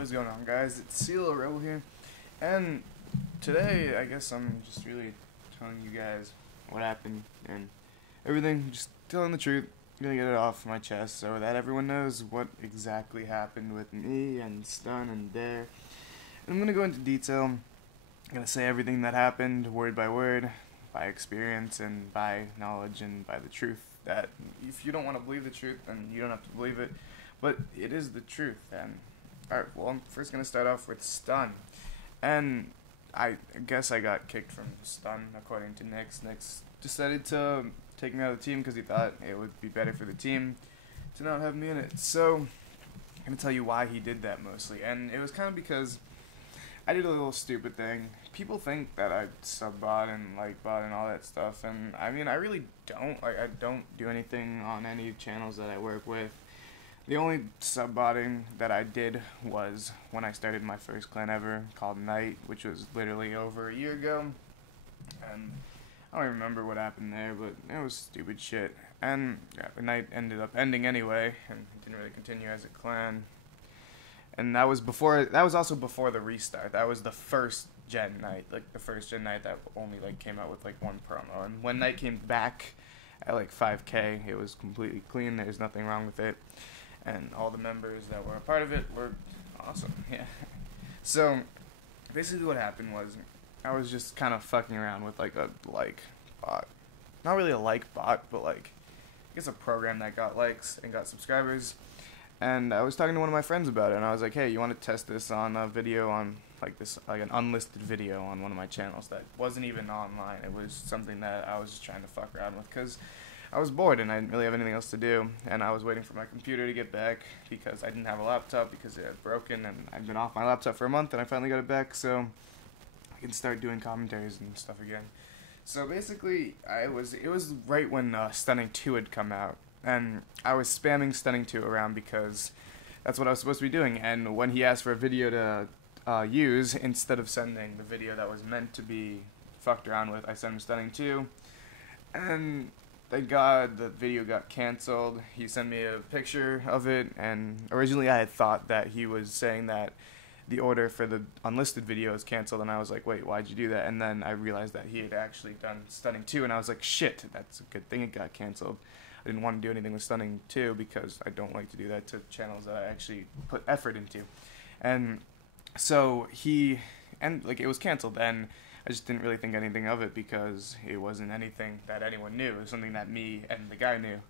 What is going on, guys? It's CeeLo Rebel here, and today I guess I'm just really telling you guys what happened and everything, just telling the truth, gonna get it off my chest so that everyone knows what exactly happened with me and Stun and Dare. And I'm gonna go into detail. I'm gonna say everything that happened, word by word, by experience and by knowledge and by the truth. That if you don't want to believe the truth, then you don't have to believe it, but it is the truth. And alright, well, I'm first gonna start off with Stun, and I guess I got kicked from Stun according to Nix. Nix decided to take me out of the team because he thought it would be better for the team to not have me in it. So I'm gonna tell you why he did that mostly, and it was kind of because I did a little stupid thing. People think that I sub-bot and like-bot and all that stuff, and I mean, I really don't. Like, I don't do anything on any channels that I work with. The only sub-botting that I did was when I started my first clan ever, called Night, which was literally over a year ago, and I don't even remember what happened there, but it was stupid shit. And yeah, the Night ended up ending anyway, and didn't really continue as a clan. And that was also before the restart. That was the first gen Night, like the first gen Night that only like came out with like one promo. And when Night came back at like 5K, it was completely clean. There's nothing wrong with it, and all the members that were a part of it were awesome. Yeah. So basically, what happened was I was just kind of fucking around with like a like bot, not really a like bot, but like I guess a program that got likes and got subscribers. And I was talking to one of my friends about it, and I was like, hey, you want to test this on a video on, like an unlisted video on one of my channels that wasn't even online. It was something that I was just trying to fuck around with, because I was bored, and I didn't really have anything else to do, and I was waiting for my computer to get back, because I didn't have a laptop, because it had broken, and I'd been off my laptop for a month, and I finally got it back, so I can start doing commentaries and stuff again. So basically, it was right when Stunning 2 had come out, and I was spamming Stunning 2 around because that's what I was supposed to be doing. And when he asked for a video to use, instead of sending the video that was meant to be fucked around with, I sent him Stunning 2. And thank God the video got canceled. He sent me a picture of it, and originally I had thought that he was saying that the order for the unlisted video is canceled, and I was like, wait, why'd you do that? And then I realized that he had actually done Stunning 2, and I was like, shit, that's a good thing it got canceled. I didn't want to do anything with Stunning 2 because I don't like to do that to channels that I actually put effort into. And so it was canceled, and I just didn't really think anything of it because it wasn't anything that anyone knew. It was something that me and the guy knew.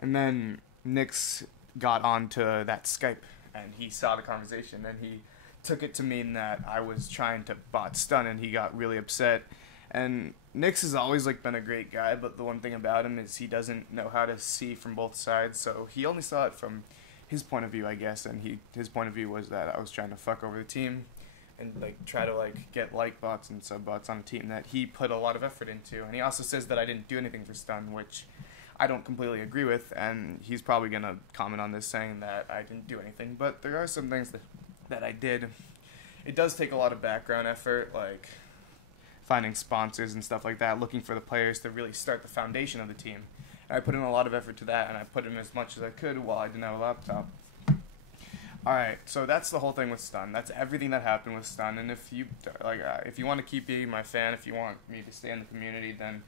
And then Nix got onto that Skype, and he saw the conversation, and he took it to mean that I was trying to bot Stun, and he got really upset. And Nix has always like been a great guy, but the one thing about him is he doesn't know how to see from both sides, so he only saw it from his point of view, I guess, and his point of view was that I was trying to fuck over the team and like try to like get like bots and sub bots on a team that he put a lot of effort into. And he also says that I didn't do anything for Stun, which I don't completely agree with, and he's probably gonna comment on this saying that I didn't do anything, but there are some things that I did. It does take a lot of background effort, like finding sponsors and stuff like that, looking for the players to really start the foundation of the team. And I put in a lot of effort to that, and I put in as much as I could while I didn't have a laptop. Alright, so that's the whole thing with Stun. That's everything that happened with Stun, and if you want to keep being my fan, if you want me to stay in the community, then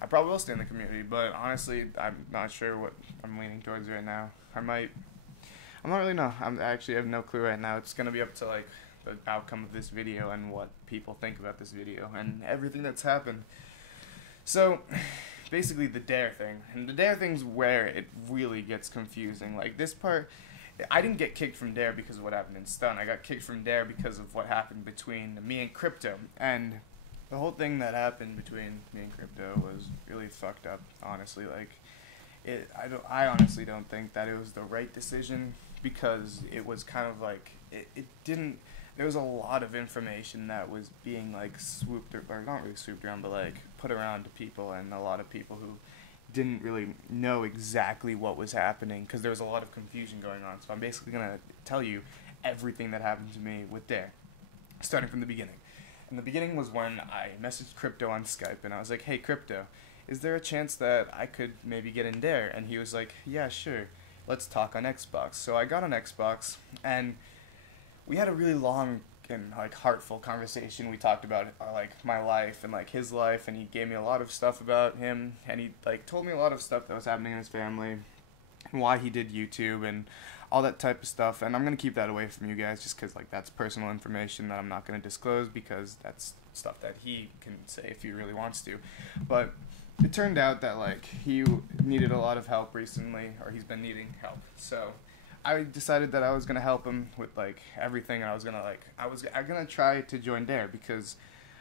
I probably will stay in the community, but honestly, I'm not sure what I'm leaning towards right now. I'm not really know. I actually have no clue right now. It's going to be up to like the outcome of this video and what people think about this video and everything that's happened. So basically the Dare thing, and the Dare thing's where it really gets confusing. Like this part, I didn't get kicked from Dare because of what happened in Stun. I got kicked from Dare because of what happened between me and Crypto, and the whole thing that happened between me and Crypto was really fucked up, honestly. Like I honestly don't think that it was the right decision, because it was kind of like there was a lot of information that was being like swooped, or not really swooped around, but like put around to people, and a lot of people who didn't really know exactly what was happening because there was a lot of confusion going on. So I'm basically going to tell you everything that happened to me with Dare, starting from the beginning. And the beginning was when I messaged Crypto on Skype, and I was like, hey Crypto, is there a chance that I could maybe get in Dare? And he was like, yeah, sure, let's talk on Xbox. So I got on Xbox, and we had a really long and like heartful conversation. We talked about like my life and like his life, and he gave me a lot of stuff about him, and he like told me a lot of stuff that was happening in his family, and why he did YouTube and all that type of stuff. And I'm gonna keep that away from you guys just because like that's personal information that I'm not gonna disclose, because that's stuff that he can say if he really wants to. But it turned out that like he needed a lot of help recently, or he's been needing help. So I decided that I was gonna help him with like everything, and I was gonna try to join Dare, because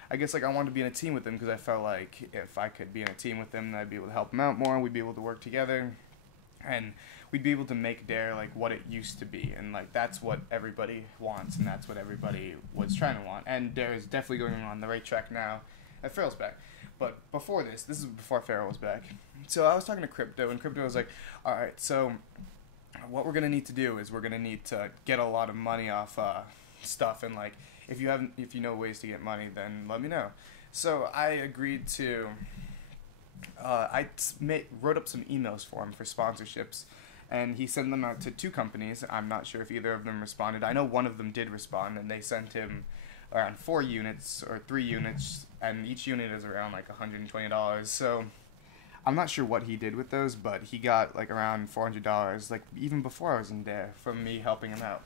I guess like I wanted to be in a team with him, because I felt like if I could be in a team with him, then I'd be able to help him out more. We'd be able to work together, and we'd be able to make Dare like what it used to be, and like that's what everybody wants, and that's what everybody was trying to want. And Dare is definitely going on the right track now. And Farrell's back. But before this is before Farrell was back. So I was talking to Crypto, and Crypto was like, alright, so what we're gonna need to do is we're gonna need to get a lot of money off stuff, and like if you know ways to get money, then let me know. So I agreed to wrote up some emails for him for sponsorships, and he sent them out to 2 companies. I'm not sure if either of them responded. I know one of them did respond, and they sent him around 4 units or 3 units, and each unit is around like $120. So I'm not sure what he did with those, but he got like around $400, like even before I was in Dare, from me helping him out.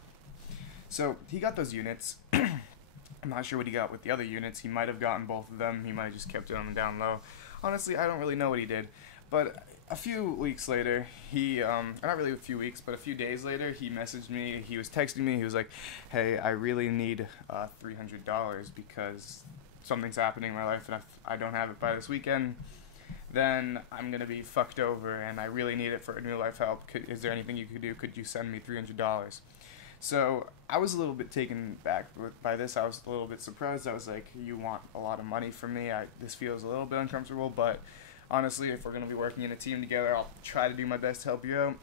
So he got those units. I'm not sure what he got with the other units. He might have gotten both of them. He might have just kept it on the down low. Honestly, I don't really know what he did. But a few weeks later, not really a few weeks, but a few days later, he messaged me. He was texting me. He was like, hey, I really need $300 because something's happening in my life, and if I don't have it by this weekend, then I'm going to be fucked over, and I really need it for a new life help. Is there anything you could do? Could you send me $300? So I was a little bit taken back by this. I was a little bit surprised. I was like, you want a lot of money from me? This feels a little bit uncomfortable, but honestly, if we're going to be working in a team together, I'll try to do my best to help you out.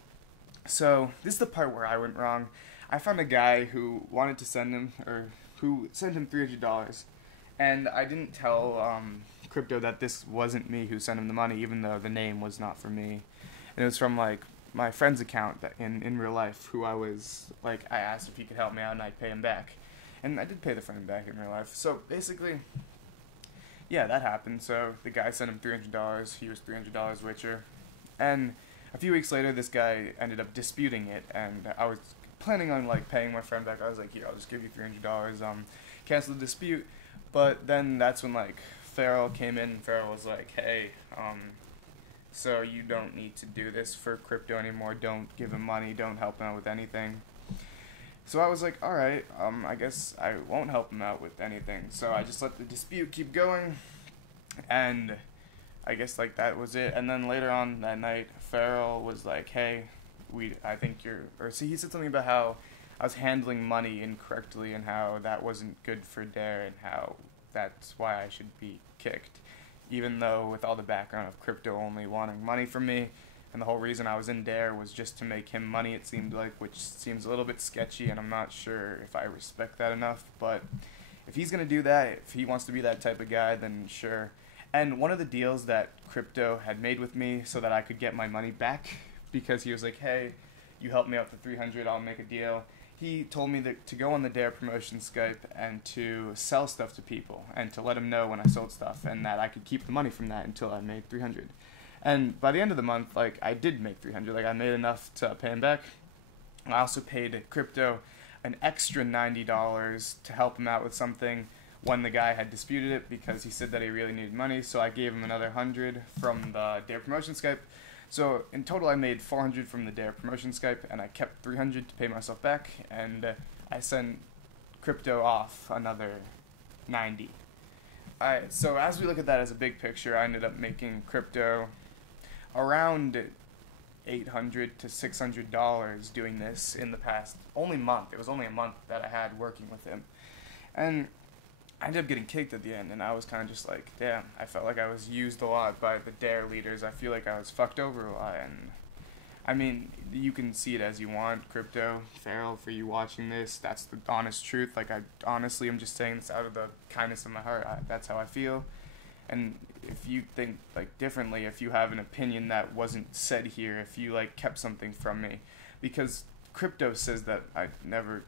So this is the part where I went wrong. I found a guy who wanted to send him $300, and I didn't tell Crypto that this wasn't me who sent him the money, even though the name was not from me. And it was from like my friend's account that in real life, who I asked if he could help me out, and I'd pay him back. And I did pay the friend back in real life. So basically, yeah, that happened. So the guy sent him $300. He was $300 richer. And a few weeks later, this guy ended up disputing it, and I was planning on like paying my friend back. I was like, here, I'll just give you $300. Cancel the dispute. But then that's when like Farrell came in, and Farrell was like, hey, so you don't need to do this for Crypto anymore. Don't give him money. Don't help him out with anything. So I was like, alright, I guess I won't help him out with anything. So I just let the dispute keep going, and I guess like that was it. And then later on that night, Farrell was like, hey, he said something about how I was handling money incorrectly, and how that wasn't good for Dare, and how that's why I should be kicked. Even though with all the background of Crypto only wanting money from me, and the whole reason I was in Dare was just to make him money, it seemed like, which seems a little bit sketchy, and I'm not sure if I respect that enough. But if he's going to do that, if he wants to be that type of guy, then sure. And one of the deals that Crypto had made with me so that I could get my money back, because he was like, hey, you helped me out for $300, I'll make a deal. He told me that to go on the Dare promotion Skype and to sell stuff to people, and to let him know when I sold stuff, and that I could keep the money from that until I made $300. And by the end of the month, like, I did make $300. Like, I made enough to pay him back. I also paid Crypto an extra $90 to help him out with something when the guy had disputed it, because he said that he really needed money. So I gave him another $100 from the Dare promotion Skype. So in total, I made $400 from the Dare promotion Skype, and I kept $300 to pay myself back, and I sent Crypto off another $90. Alright, so as we look at that as a big picture, I ended up making Crypto around $800 to $600 doing this in the past month. It was only a month that I had working with him, and I ended up getting kicked at the end, and I was kind of just like, damn, I felt like I was used a lot by the Dare leaders. I feel like I was fucked over a lot, and I mean, you can see it as you want, Crypto, Farrell, for you watching this, that's the honest truth. Like, I honestly am just saying this out of the kindness of my heart. That's how I feel. And if you think like differently, if you have an opinion that wasn't said here, if you like kept something from me, because Crypto says that I never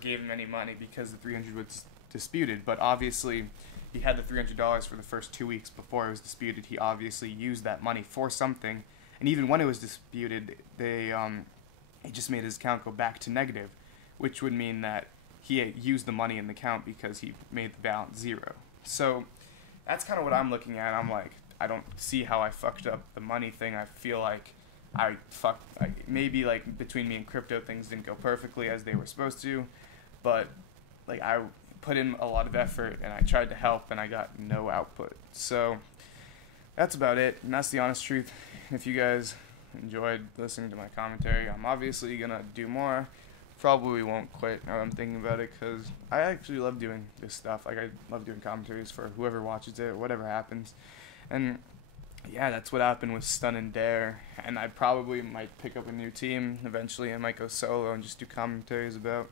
gave him any money because the 300 was disputed, but obviously he had the $300 for the first 2 weeks before it was disputed. He obviously used that money for something, and even when it was disputed, he just made his account go back to negative, which would mean that he used the money in the account because he made the balance zero. So that's kind of what I'm looking at. I'm like, I don't see how I fucked up the money thing. I feel like maybe like between me and crypto, things didn't go perfectly as they were supposed to, but like I put in a lot of effort and I tried to help and I got no output. So that's about it, and that's the honest truth. If you guys enjoyed listening to my commentary, I'm obviously gonna do more. Probably won't quit now I'm thinking about it, because I actually love doing this stuff. Like, I love doing commentaries for whoever watches it, whatever happens. And yeah, that's what happened with Stun and Dare, and I probably might pick up a new team eventually. I might go solo and just do commentaries about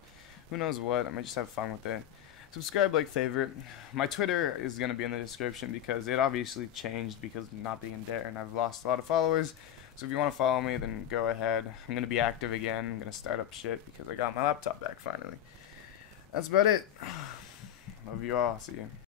who knows what. I might just have fun with it. Subscribe, like, favorite. My Twitter is going to be in the description because it obviously changed because of not being Dare, and I've lost a lot of followers. So if you want to follow me, then go ahead. I'm going to be active again. I'm going to start up shit because I got my laptop back finally. That's about it. Love you all. See you.